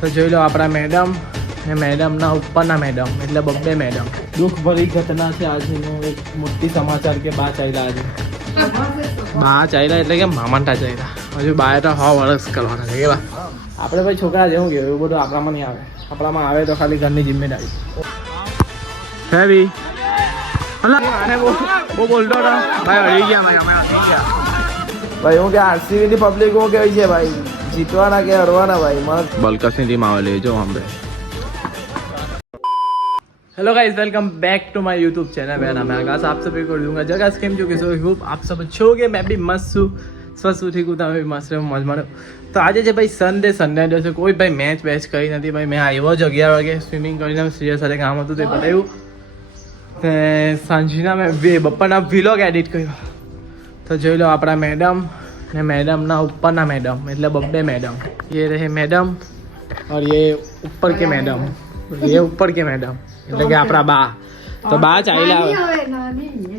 તો જોઈ લો આપણા મેડમ ને મેડમના ઉપરના મેડમ એટલે બબ્બે મેડમ. દુઃખ ભરી ઘટના છે આજનો એક મોટી સમાચાર કે બા ચાલ્યા આજે. બા ચાલ્યા એટલે કે મામાટા ચાલ્યા. હજુ બાએ તો 100 વર્ષ કરવાના છે કે બા. આપણે ભાઈ છોકરા જેવું કહેવાય એવું બધું આપણામાં નહીં આવે. આપણામાં આવે તો ખાલી ઘરની જિમ્મેદારી. હેવી હલા આને બહુ બોલતો હતો ભાઈ. હળી ગયા ભાઈ હું કે આરસીબી ની પબ્લિક હું કેવી છે ભાઈ, જીતવાના કે હરવાના ભાઈ? મત બલકસની ટીમ આવેલી જો હમણાં. Hello guys, welcome back to my YouTube channel. मेरा नाम है आकाश, आप सभी को दूंगा जगह स्कीम जो कि सो होप आप सब अच्छे होगे. मैं भी मस्त हूँ, स्वस्थ हूँ, ठीक हूँ. તમે બી મસ્ત રહો, મોજ મારો. તો આજે છે ભાઈ સન્ડે દિવસે કોઈ ભાઈ મેચ કરી નથી ભાઈ. મેં આવ્યો જ 11 વાગે સ્વિમિંગ કરીને, શ્રેયસ સાથે કામ હતું તે બતાવ્યું. તે સાંજના મેં બપોરના વ્લોગ એડિટ કર્યો. તો જોઈ લો આપણા મેડમ ને મેડમના ઉપરના મેડમ એટલે બબ્બે મેડમ. ये रहे मैडम और ये ऊपर के मैडम, ये ऊपर के मैडम એટલે કે આપણા બા. તો બા ચાલ્યા,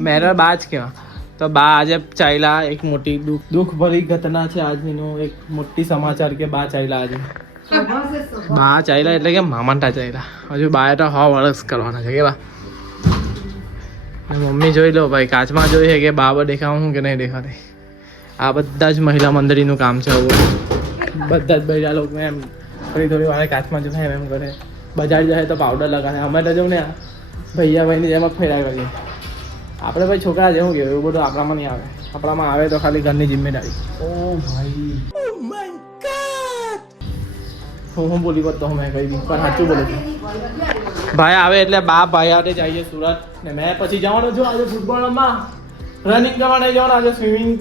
મેરા બા જ કહેવા. તો બા આજે ચાલ્યા. એક મોટી દુઃખ ભરી ઘટના છે આજનો એક મોટી સમાચાર કે બા ચાલ્યા આજે. બા ચાલ્યા એટલે કે મામાટા ચાલ્યા. હજુ બાએ તો 100 વર્ષ કરવાના છે કે બા. મમ્મી જોઈ લો ભાઈ, કાચમાં જોઈ છે કે બા દેખાવું કે નહીં દેખાતી. આ બધા જ મહિલા મંડળીનું કામ છે. બધા જ બૈરા લોકો એમ થોડી વાર કાચમાં જો એમ કરે. બજાર જાય તો પાવડર લગાવે. અમે તો જવું ને ભૈયા ભાઈની જેમ જ ફેરા કરીએ. આપણે ભાઈ છોકરા જેવું કહેવાય એવું બધું આપણામાં નહીં આવે. આપણામાં આવે તો ખાલી ઘરની જિમ્મેદારી. ઓ ભાઈ હું બોલી પડતો મેં કહી દીધું પણ સાચું બોલું છું. ભાઈ આવે એટલે બા ભાઈ હાથે જઈએ સુરત ને મેં પછી જવાનું છું આજે ફૂટબોલમાં. રનિંગ કરવા નહીં જવાનું, આજે સ્વિમિંગ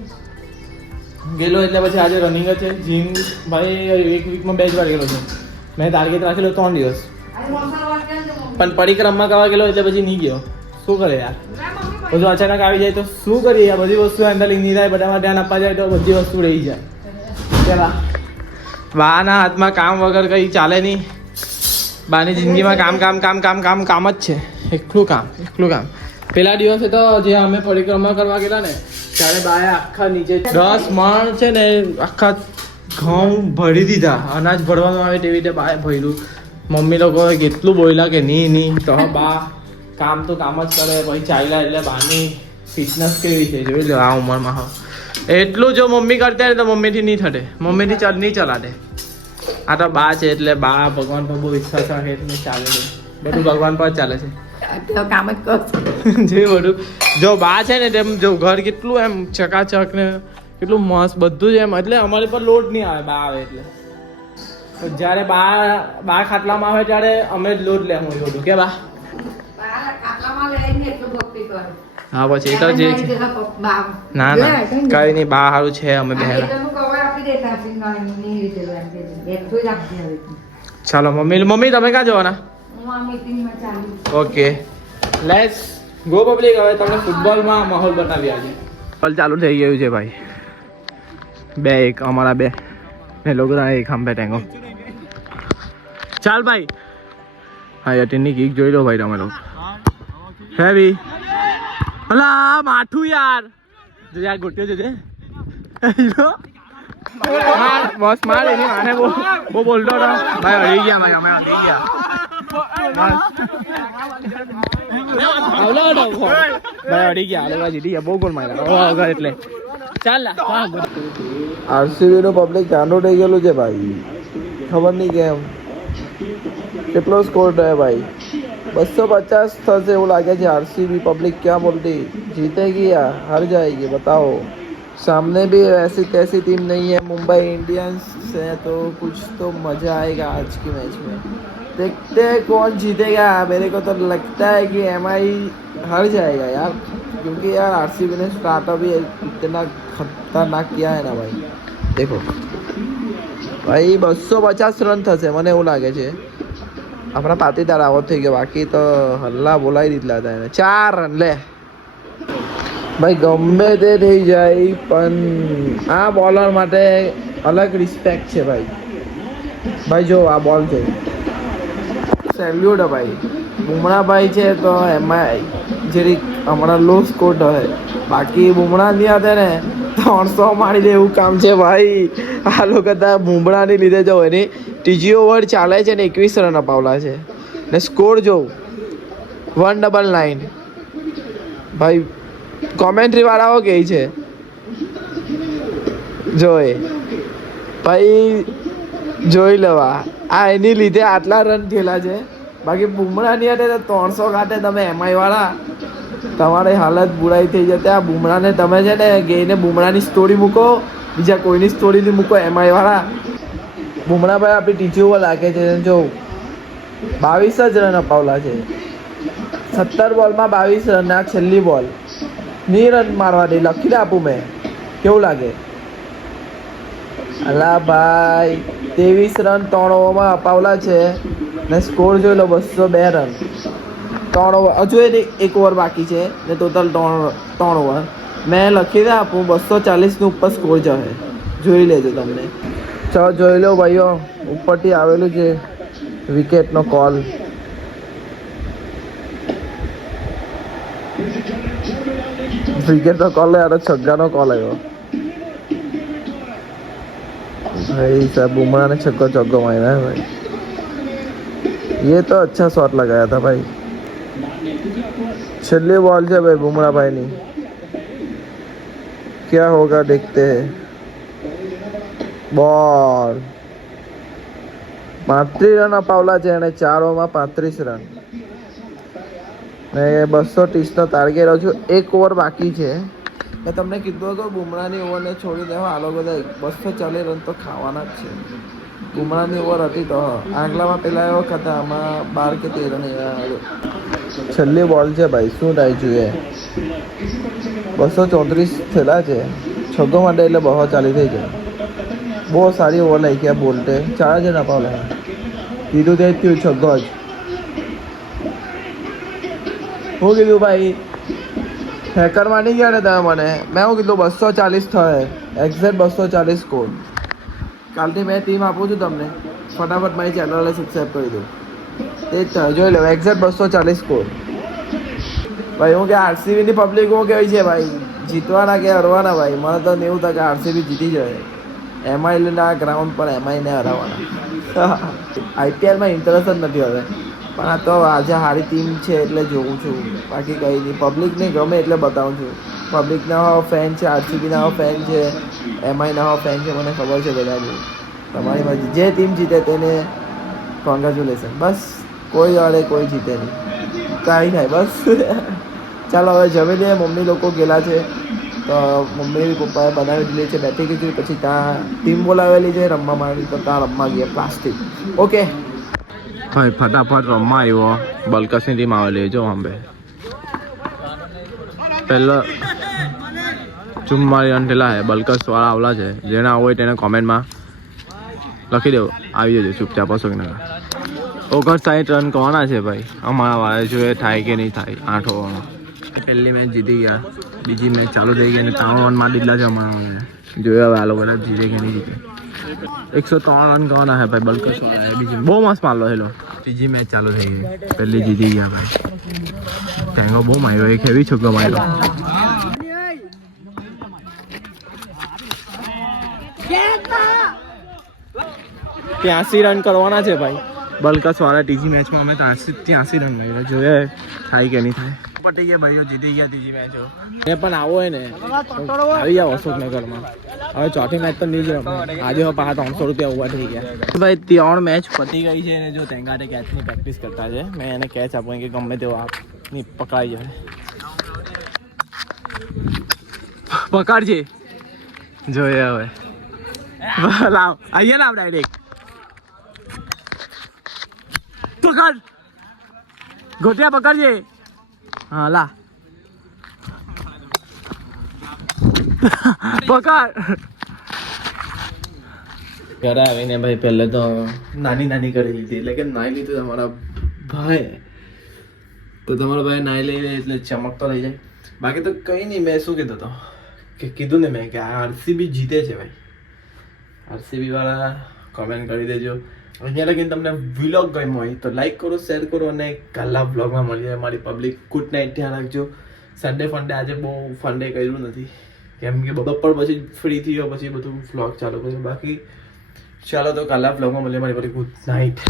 ગયેલો એટલે પછી આજે રનિંગ જ છે. જીમ ભાઈ એક વીકમાં 2 જ વાર ગયેલો છું. મેં ટાર્ગેટ રાખેલો 3 દિવસ, પણ પરિક્રમા કરવા ગયેલો એટલે પછી નહીં ગયો. શું કરે યાર, બધું અચાનક આવી જાય તો શું કરીએ યાર. બધી વસ્તુ હેન્ડલિંગ નહીં થાય, બધામાં ધ્યાન આપવા જાય તો બધી વસ્તુ રહી જાય. પેલા બાના હાથમાં કામ વગર કંઈ ચાલે નહીં. બાની જિંદગીમાં કામ જ છે. એકલું કામ. પેલા દિવસે તો જે અમે પરિક્રમા કરવા ગયેલા ને ત્યારે બાએ આખા નીચે 10 મણ છે ને આખા ઘઉં ભરી દીધા. અનાજ ભરવાનું આવે તેવી રીતે બાએ ભર્યું. મમ્મી લોકોએ કેટલું બોલ્યા કે નહીં તો બા કામ તો કામ જ કરે. પછી ચાલ્યા એટલે બાની ફિટનેસ કેવી છે જોઈ લો આ ઉંમરમાં. હા એટલું જો મમ્મી કરતા ને તો મમ્મીથી નહીં થતે, મમ્મીથી નહીં ચલાતે. આ તો બા છે એટલે બા ભગવાન પર બહુ વિશ્વાસ રાખે એટલે ચાલે છે. બધું ભગવાન પર ચાલે છે. કામ જ કર જે બધું જો બા છે ને તેમ જો ઘર કેટલું એમ ચકાચક ને કેટલું મસ્ત બધું જ એમ. એટલે અમારી પર લોડ નહીં આવે બા આવે એટલે. જ્યારે બા ખાટલામાં આવે ત્યારે અમે જ લોડ લેવું જોડું કે બા. હા પછી એ તો જે ના કઈ નહીં બા સારું છે. અમે બેહેલા ચાલો મમ્મી તમે ક્યાં જવાના? Okay let's go public. હવે તમને ફૂટબોલમાં માહોલ બતાવી આજે. બોલ ચાલુ થઈ ગયું છે ભાઈ. 2-1 અમારા 2 ને લોકોના 1 હમ બેઠેંગો. ચાલ ભાઈ. હા યટીનની કિક જોઈ લો ભાઈ તમે લોકો. હેવી અલા માઠું યાર જો યાર ગોટ્યો છે બસ માર એની આને બહુ બોલતો હતો ભાઈ. હળી ગયા ભાઈ, અમે હળી ગયા. ભાઈ હળી ગયા હાલે જીતી ગયા. બહુ ગોલ માર્યા એટલે ચાલ. આરસીબી નું પબ્લિક ચાંદો થઈ ગયેલું છે ભાઈ. ખબર નહીં કેમ. કેટલો સ્કોર થયો ભાઈ? 250 થશે એવું લાગે છે. आरसीबी पब्लिक क्या बोलती, जीतेगी या हार जाएगी बताओ? सामने भी ऐसी तैसी टीम नहीं है, मुंबई इंडियंस है, तो कुछ तो मज़ा आएगा आज की मैच में. देखते हैं कौन जीतेगा. मेरे को तो लगता है कि MI हार जाएगा यार, क्योंकि यार आरसीबी ने स्टार्टअप भी इतना खतरनाक किया है ना भाई. देखो ભાઈ 250 રન થશે મને એવું લાગે છે. આપણા પાટીદાર આવો થઈ ગયો, બાકી તો હલ્લા બોલાવી દીધલા હતા એને. 4 રન લે ભાઈ. ગમે તે થઈ જાય પણ આ બોલર માટે અલગ રિસ્પેક્ટ છે ભાઈ. ભાઈ જો આ બોલ છે, સેલ્યુટ ભાઈ. બુમરાહ ભાઈ છે તો એમાં જરીક હમણાં લો સ્કોર હોય, બાકી બુમરાહ નહીં હતા ને 300 મારી દે એવું કામ છે ભાઈ. આ લોકો બુમરાહની લીધે જો એની ત્રીજી ઓવર ચાલે છે ને 21 રન અપાવલા છે ને સ્કોર જોઉં 199. ભાઈ કોમેન્ટ્રી વાળાઓ કહે છે જોઈ ભાઈ જોઈ લેવા આ એની લીધે આટલા રન થયેલા છે. બાકી બુમરાની હાથે 300 કાઢે તમે એમઆઈ વાળા તમારી હાલત બુરાઈ થઈ જતી. આ બુમરાને તમે છે ને ગઈને બુમરાની સ્ટોરી મૂકો, બીજા કોઈની સ્ટોરી નહીં મૂકો એમઆઈ વાળા. બુમરા ભાઈ આપણી ટીચી ઓવર લાગે છે જો 22 જ રન અપાવલા છે. 17 બોલમાં 22 રન. આ છેલ્લી બોલ ની રન મારવા દે લખી દે આપું મેં. કેવું લાગે? અલા ભાઈ 23 રન 3 ઓવરમાં અપાવલા છે ને સ્કોર જોઈ લો 202 રન 3 ઓવર. હજુ એક ઓવર બાકી છે ને ટોટલ 3 ઓવર. મેં લખી દે આપું 240 ની ઉપર સ્કોર જશે. જોઈ લેજો તમને. ચાલો જોઈ લો ભાઈઓ, ઉપરથી આવેલું છે વિકેટનો કોલ. विकेट का कॉल है यार, छक्का नो कॉल है वो भाई साहब. बुमराह ने छक्का चौका मारा है भाई. ये तो अच्छा शॉट लगाया था भाई. छल्ली बॉल है भाई बुमराह भाई नहीं. क्या होगा देखते हैं. बॉल 35 रन अपावला છે અને 4 ઓવરમાં 35 રન ને 230 નો ટાર્ગેટ રહ્યો છું. એક ઓવર બાકી છે. મેં તમને કીધું હતું બુમરાહની ઓવરને છોડી દેવા. આ લોકો બધા 240 રન તો ખાવાના જ છે. બુમરાહની ઓવર હતી તો આગલામાં પેલા એવો હતા આમાં 12 કે 13 રન. છેલ્લી બોલ છે ભાઈ, શું થાય જોઈએ. 234 થયેલા છે. છગ્ગો માટે એટલે 240 થઈ જાય. બહુ સારી ઓવર લઈ ગયા બોલ્ટે. 4 જણ અપાવલા કીધું તે થયું છગ્ગો જ. હું કીધું ભાઈ હેકર માની ગયા ને તમે મને. મેં હું કીધું 240 થાય એક્ઝેક્ટ 240 સ્કોર. કાલથી મેં ટીમ આપું છું તમને. ફટાફટ મારી ચેનલને સબસ્ક્રાઈબ કરી દો. તે જ જોઈ લો એક્ઝેક્ટ 240 સ્કોર. ભાઈ હું કે આરસીબીની પબ્લિક હું કેવી છે ભાઈ, જીતવાના કે હરવાના ભાઈ. મને તો 90% આરસીબી જીતી જાય. એમઆઈના ગ્રાઉન્ડ પર એમઆઈને હરાવવાના. આઈપીએલમાં ઇન્ટરેસ્ટ જ નથી હવે. પણ આ તો આજે સારી ટીમ છે એટલે જોઉં છું. બાકી કંઈ નહીં. પબ્લિકને ગમે એટલે બતાવું છું. પબ્લિકના ફેન છે, આરસીબીના ફેન છે, એમઆઈના ફેન છે. મને ખબર છે બધા. બહુ તમારી મરજી. જે ટીમ જીતે તેને કોંગ્રેચ્યુલેશન. બસ કોઈ વાળે કોઈ જીતે નહીં, કાંઈ થાય બસ. ચાલો હવે જમી લઈએ. મમ્મી લોકો ગયેલા છે તો મમ્મી પપ્પાએ બનાવી દીધી છે બેઠી કીધી. પછી ત્યાં ટીમ બોલાવેલી છે રમવા માટે તો ત્યાં રમવા ગયા પ્લાસ્ટિક. ઓકે ભાઈ ફટાફટ રમવા આવ્યો. બલકસની ટીમ આવેલી જો અંબે. પહેલો 44 રન થયેલા છે. બલકસ વાળા આવલા છે. જેને આવું હોય તેને કોમેન્ટમાં લખી દેવું. આવી જજો ચૂપચાપ હશો કે ના. 59 રન કરવાના છે ભાઈ અમારા વાળા. જોઈએ થાય કે નહીં થાય. 8 ઓવરમાં પહેલી મેચ જીતી ગયા. બીજી મેચ ચાલુ થઈ ગઈ અને 3 રન મારી દીધલા છે અમારા. જોયા હવે આ લોકો જીતે કે નહીં જીતે. 103 રન કરવાના છે ભાઈ બલકસ વાળા. બીજી બહુ મસ્ત મારલો હેલો. ત્રીજી મેચ ચાલુ થઈ ગઈ. પહેલી જીતી ગયા ભાઈ. ટેંગો બહુ માર્યો. એક હેવી છગ્ગો માર્યો. 83 રન કરવાના છે ભાઈ બલકસ વાળા. ત્રીજી મેચમાં અમે 83 રન માર્યા. જોઈએ થાય કે નહીં થાય. પટી ગયા ભાઈઓ, જીતી ગયા ત્રીજી મેચો. એ પણ આવો હોય ને આવી જાવ અશોકનગરમાં. હવે ચોથી મેચ તો નહીં જ રમે. આજે હવે પાછા 300 રૂપિયા ઉભા થઈ ગયા ભાઈ. 3 મેચ પતી ગઈ છે ને જો તેંગાટે કેચની પ્રેક્ટિસ કરતા છે. મેં એને કેચ આપું કે ગમે તેવો આપની પકડાઈ જાય. પકડજે જોઈએ હવે. લાવ અહીંયા લાવ ડાયરેક્ટ પકડ. ગોટિયા પકડજે. હા લા પકડ. ઘરે આવીને ભાઈ પહેલે તો નાની કરી લીધી. એટલે કે નાઈ લીધું તમારા ભાઈ. તો તમારો ભાઈ નાઈ લઈને એટલે ચમકતો રહી જાય. બાકી તો કંઈ નહીં. મેં શું કીધું હતો કે કીધું ને મેં કે આરસીબી જીતે છે ભાઈ. આરસીબી વાળા કોમેન્ટ કરી દેજો. અહીંયા લગીને તમને વ્લોગ ગમ્યો હોય તો લાઈક કરો, શેર કરો અને કાલના વ્લોગમાં મળીએ. મારી પબ્લિક ગુડ નાઇટ. ધ્યાન રાખજો. સન્ડે ફંડે આજે બહુ ફંડે કર્યું નથી કેમ કે બપોર પછી ફ્રી થયો પછી બધું વ્લોગ ચાલુ કર્યું. બાકી ચાલો તો કાલના બ્લોગમાં મળીએ. મારી બધી ગુડ નાઇટ.